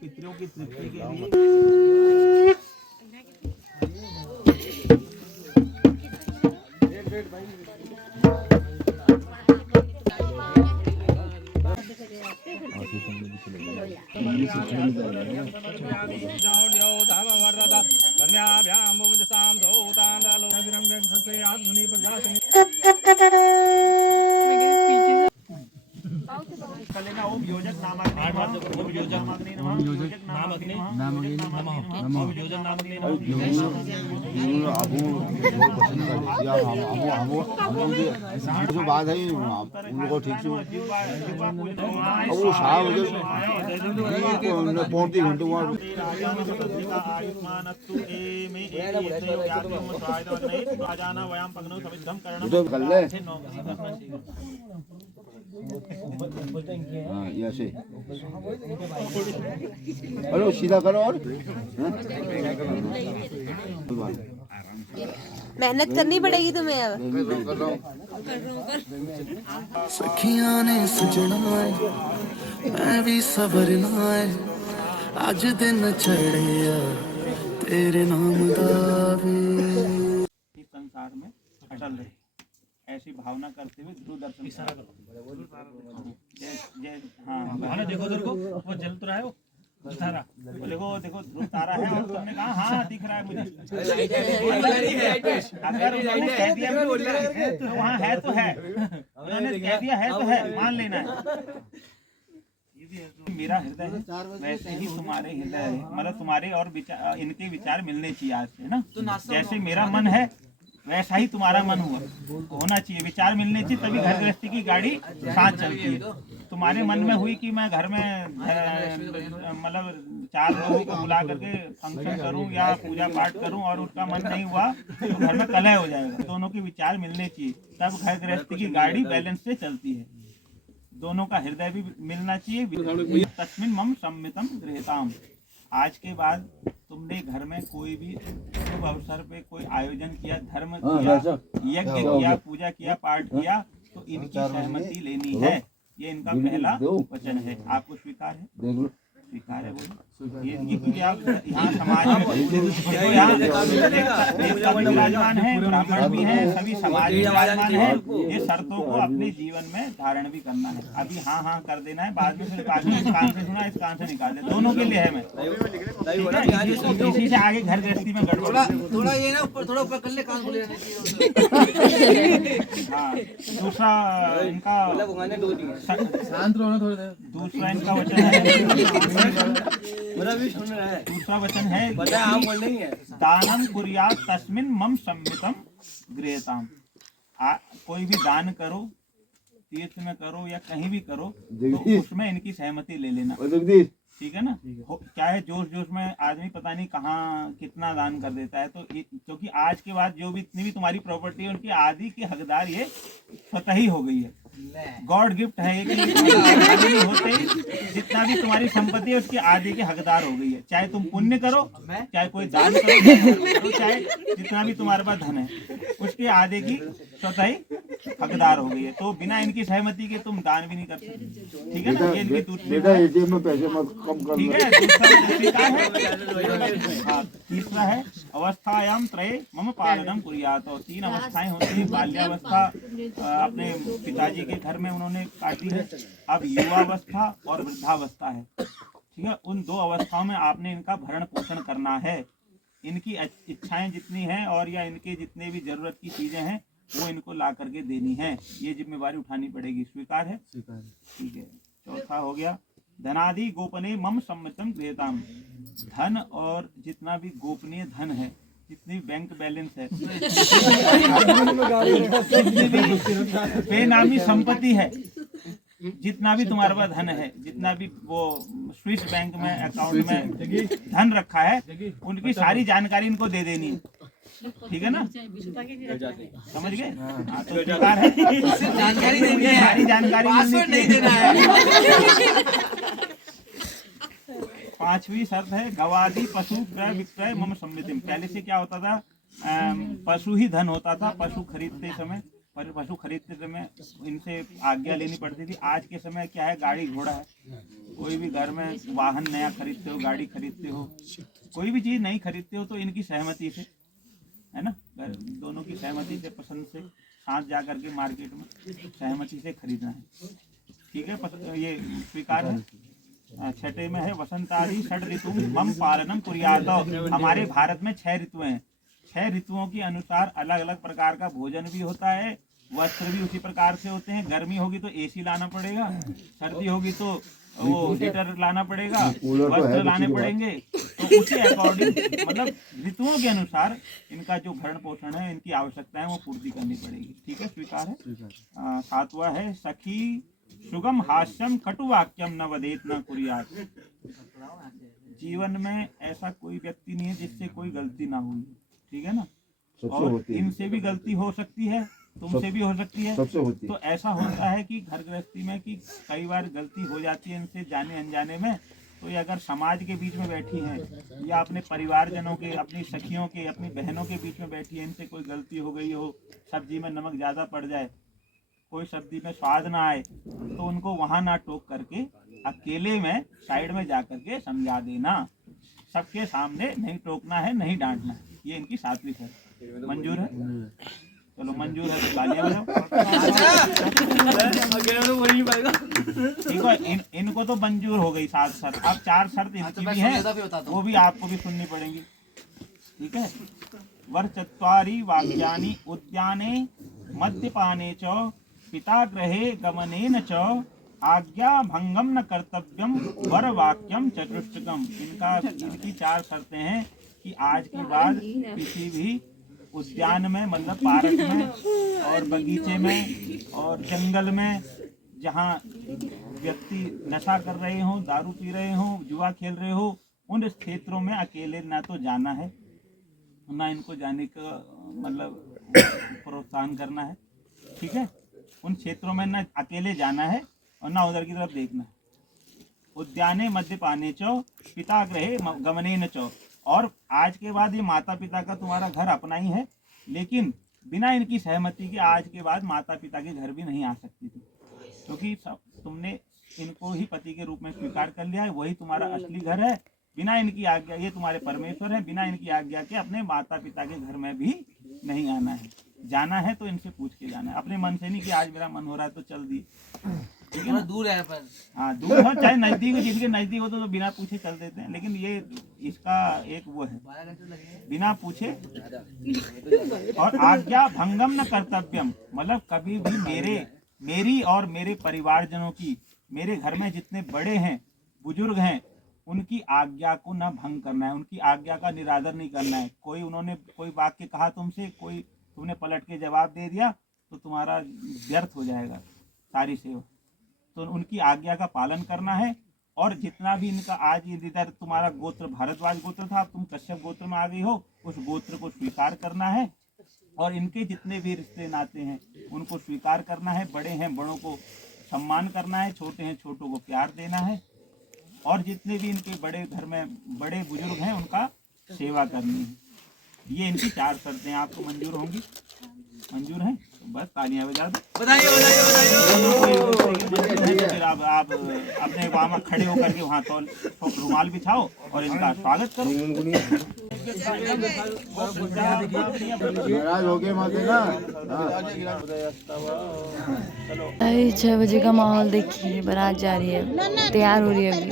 पितरों की तृप्ति के लिए ओम योजक नामाग्नि नमः ओम योजक नामाग्नि नमः ओम योजक नामाग्नि हम जो बात है उन लोगों ठीक से वो सारा वजह पौंती घंटे वहाँ कर ले हाँ ऐसे हेलो सीधा करो और मेहनत करनी पड़ेगी तुम्हें अब। सखियां ने सजना मैं भी सबरना है अज दिन चढ़िया तेरे नाम दा वे संसार में अटल रहे, ऐसी भावना करते हुए ध्रुव दर्शन हाँ देखो वो जल तो रहा है वो तारा, देखो ध्रुव तारा है और तुमने कहा हाँ दिख रहा है मुझे। अगर उन्होंने कह दिया तो वहाँ है तो है, उन्होंने कह दिया है तो है, मान लेना है। मेरा हृदय है वैसे ही तुम्हारे हृदय है, मतलब तुम्हारे और विचार इनके विचार मिलने चाहिए आज से ना। जैसे मेरा मन है वैसा ही तुम्हारा मन होना चाहिए, विचार मिलने चाहिए, तभी घर गृहस्थी की गाड़ी साथ चलती है। तुम्हारे मन में हुई कि मैं घर में मतलब 4 लोगों को बुला करके फंक्शन करूं या पूजा पाठ करूं और उसका मन नहीं हुआ तो घर में कलह हो जाएगा। दोनों के विचार मिलने चाहिए, तब घर गृहस्थी की गाड़ी बैलेंस से चलती है। दोनों का हृदय भी मिलना चाहिए। तस्मिन् मम सम्मितम गृहीताम। आज के बाद तुमने घर में कोई भी शुभ अवसर पे कोई आयोजन किया, धर्म किया, यज्ञ किया, पूजा किया, पाठ किया, तो इनकी सहमति लेनी है। ये इनका पहला वचन है। आपको स्वीकार है? स्वीकार है बोलो। ये क्योंकि आप यहाँ समाज में यहाँ देवता भी विराजमान है, ब्राह्मण भी है, सभी समाज विराजमान है। ये शर्तों को अपने जीवन में धारण भी करना है। अभी हाँ हाँ कर देना है, बाद में फिर इस कान से सुना इस कान से निकाल दे। दोनों के लिए है मैं, इसी से आगे घर गृहस्थी में गड़बड़। थोड़ा ये ना ऊपर थोड़ा ऊपर कर ले कान खुले। हाँ दूसरा इनका शांत रहो ना थोड़ी देर। दूसरा इनका वचन है, दूसरा वचन है दानम कुर्यात् तस्मिन् मम सम्मितम गृहीताम। कोई भी दान करो, तीर्थ में करो या कहीं भी करो, तो उसमें इनकी सहमति ले लेना, ठीक है ना। चाहे जोश में आदमी पता नहीं कहाँ कितना दान कर देता है, तो क्योंकि आज के बाद जो भी इतनी भी तुम्हारी प्रॉपर्टी है उनकी आदि की हकदार ये स्वतः ही हो गई है। गॉड गिफ्ट है कि होते ही जितना भी तुम्हारी संपत्ति है उसकी आदि की हकदार हो गई है। चाहे तुम पुण्य करो, चाहे कोई दान करो, चाहे जितना भी तुम्हारे पास धन है उसकी आदि की स्वतः ही हकदार हो गई है। तो बिना इनकी सहमति के तुम दान भी नहीं कर सकते, ठीक है ना। ये इनकी ठीक है। तीसरा है अवस्थायाम त्रये मम पालनम कुर्यात्। और 3 अवस्थाएं होती है। बाल्यावस्था अपने पिताजी के घर में उन्होंने काटी है, अब युवावस्था और वृद्धावस्था है, ठीक है। उन 2 अवस्थाओं में आपने इनका भरण पोषण करना है। इनकी इच्छाएं जितनी हैं और या इनके जितने भी जरूरत की चीजें हैं वो इनको ला करके देनी है। ये जिम्मेवारी उठानी पड़ेगी। स्वीकार है? ठीक है। चौथा हो गया धनादि गोपनीय मम सम्मितम गृहीताम। धन और जितना भी गोपनीय धन है, जितनी बैंक बैलेंस है, जितनी भी बेनामी संपत्ति है, जितना भी तुम्हारे पास धन है, जितना भी वो स्विस बैंक में अकाउंट में धन रखा है, उनकी सारी जानकारी इनको दे देनी है, ठीक है ना। समझ गए? हाँ, तो स्वीकार है। जानकारी देनी है, सारी जानकारी नहीं देना है। 5वीं शर्त है गवादि पशु क्रय विक्रय मम सम्मितिम। पहले से क्या होता था, पशु ही धन होता था। पशु खरीदते समय पर पशु खरीदते समय इनसे आज्ञा लेनी पड़ती थी। आज के समय क्या है, गाड़ी घोड़ा है, कोई भी घर में वाहन नया खरीदते हो, गाड़ी खरीदते हो, कोई भी चीज़ नहीं खरीदते हो तो इनकी सहमति से, है ना, दोनों की सहमति से, पसंद से, साथ जा करके मार्केट में सहमति से खरीदना है। ठीक है, ये स्वीकार है। छठे में है वसंतादि षड ऋतु मम पालनम कुर्यात। हमारे भारत में 6 ऋतुएं हैं। 6 ऋतुओं के अनुसार अलग अलग प्रकार का भोजन भी होता है, वस्त्र भी उसी प्रकार से होते हैं। गर्मी होगी तो एसी लाना पड़ेगा, सर्दी होगी तो वो हीटर लाना पड़ेगा, वस्त्र लाने पड़ेंगे। तो उसी अकॉर्डिंग मतलब ऋतुओं के अनुसार इनका जो भरण पोषण है, इनकी आवश्यकताएं वो पूर्ति करनी पड़ेगी। ठीक है, स्वीकार है। 7वां है सखी सुगम हास्यम कटुवाक्यम न वदेत न कुर्यात। जीवन में ऐसा कोई व्यक्ति नहीं है जिससे कोई गलती ना हुई, ठीक है ना, और इनसे भी गलती हो सकती है, तुमसे भी हो सकती है, सबसे होती है। तो ऐसा होता है कि घर गृहस्थी में कि कई बार गलती हो जाती है इनसे जाने अनजाने में। तो ये अगर समाज के बीच में बैठी हैं या अपने परिवारजनों के, अपनी सखियों के, अपनी बहनों के बीच में बैठी है, इनसे कोई गलती हो गई हो, सब्जी में नमक ज़्यादा पड़ जाए, कोई सब्जी में स्वाद ना आए, तो उनको वहाँ ना टोक करके अकेले में साइड में जा करके समझा देना। सबके सामने नहीं टोकना है, नहीं डांटना है। ये इनकी 7वीं शर्त। मंजूर है? चलो मंजूर है तो तालियां बजाओ। ठीक है, इनको तो मंजूर हो गई 7 शर्त। अब 4 शर्त इनकी भी है, वो भी आपको भी सुननी पड़ेंगी। ठीक है, वर्चत्वारि वाक्यानि उद्याने मद्यपाने च पितागृहे गमनेन च आज्ञा भंगम न कर्तव्यम वर वाक्यम चतुष्टकम। इनकी 4 शर्तें हैं कि आज के बाद किसी भी उद्यान में, मतलब पार्क में और बगीचे में और जंगल में जहाँ व्यक्ति नशा कर रहे हो, दारू पी रहे हो, जुआ खेल रहे हो, उन क्षेत्रों में अकेले ना तो जाना है, ना इनको जाने का मतलब प्रोत्साहन करना है। ठीक है, उन क्षेत्रों में ना अकेले जाना है और ना उधर की तरफ देखना है। उद्याने मद्यपाने च पितागृहे गमनेन च। और आज के बाद ये माता पिता का तुम्हारा घर अपना ही है, लेकिन बिना इनकी सहमति के आज के बाद माता पिता के घर भी नहीं आ सकती थी, क्योंकि तुमने इनको ही पति के रूप में स्वीकार कर लिया है, वही तुम्हारा असली घर है। बिना इनकी आज्ञा, ये तुम्हारे परमेश्वर हैं, बिना इनकी आज्ञा के अपने माता पिता के घर में भी नहीं आना है। जाना है तो इनसे पूछ के जाना है, अपने मन से नहीं कि आज मेरा मन हो रहा है तो चल दी। ठीक है ना, दूर है पर हाँ दूर हो चाहे नजदीक हो, जिनके नजदीक हो तो बिना पूछे चल देते हैं, लेकिन ये इसका एक वो है, बिना पूछे। और आज्ञा भंगम न कर्तव्यम, मतलब कभी भी मेरी और मेरे परिवारजनों की, मेरे घर में जितने बड़े हैं, बुजुर्ग हैं, उनकी आज्ञा को न भंग करना है, उनकी आज्ञा का निरादर नहीं करना है। उन्होंने कोई वाक्य कहा तुमसे, तुमने पलट के जवाब दे दिया तो तुम्हारा व्यर्थ हो जाएगा सारी सेवा। तो उनकी आज्ञा का पालन करना है। और जितना भी इनका, आज इधर तुम्हारा गोत्र भारद्वाज गोत्र था, अब तुम कश्यप गोत्र में आ गई हो, उस गोत्र को स्वीकार करना है। और इनके जितने भी रिश्ते नाते हैं उनको स्वीकार करना है। बड़े हैं बड़ों को सम्मान करना है, छोटे हैं छोटों को प्यार देना है। और जितने भी इनके बड़े घर में बड़े बुजुर्ग हैं उनका सेवा करनी है। ये इनकी 4 शर्तें आपको मंजूर होंगी? मंजूर हैं? तो बस तालियां बजा दो। फिर आप अपने वहाँ खड़े होकर के वहाँ तो रुमाल बिछाओ और इनका स्वागत करो। नाराज हो गए माते ना। 6 बजे का माहौल देखिए, बारात जा रही है, तैयार हो रही है अभी।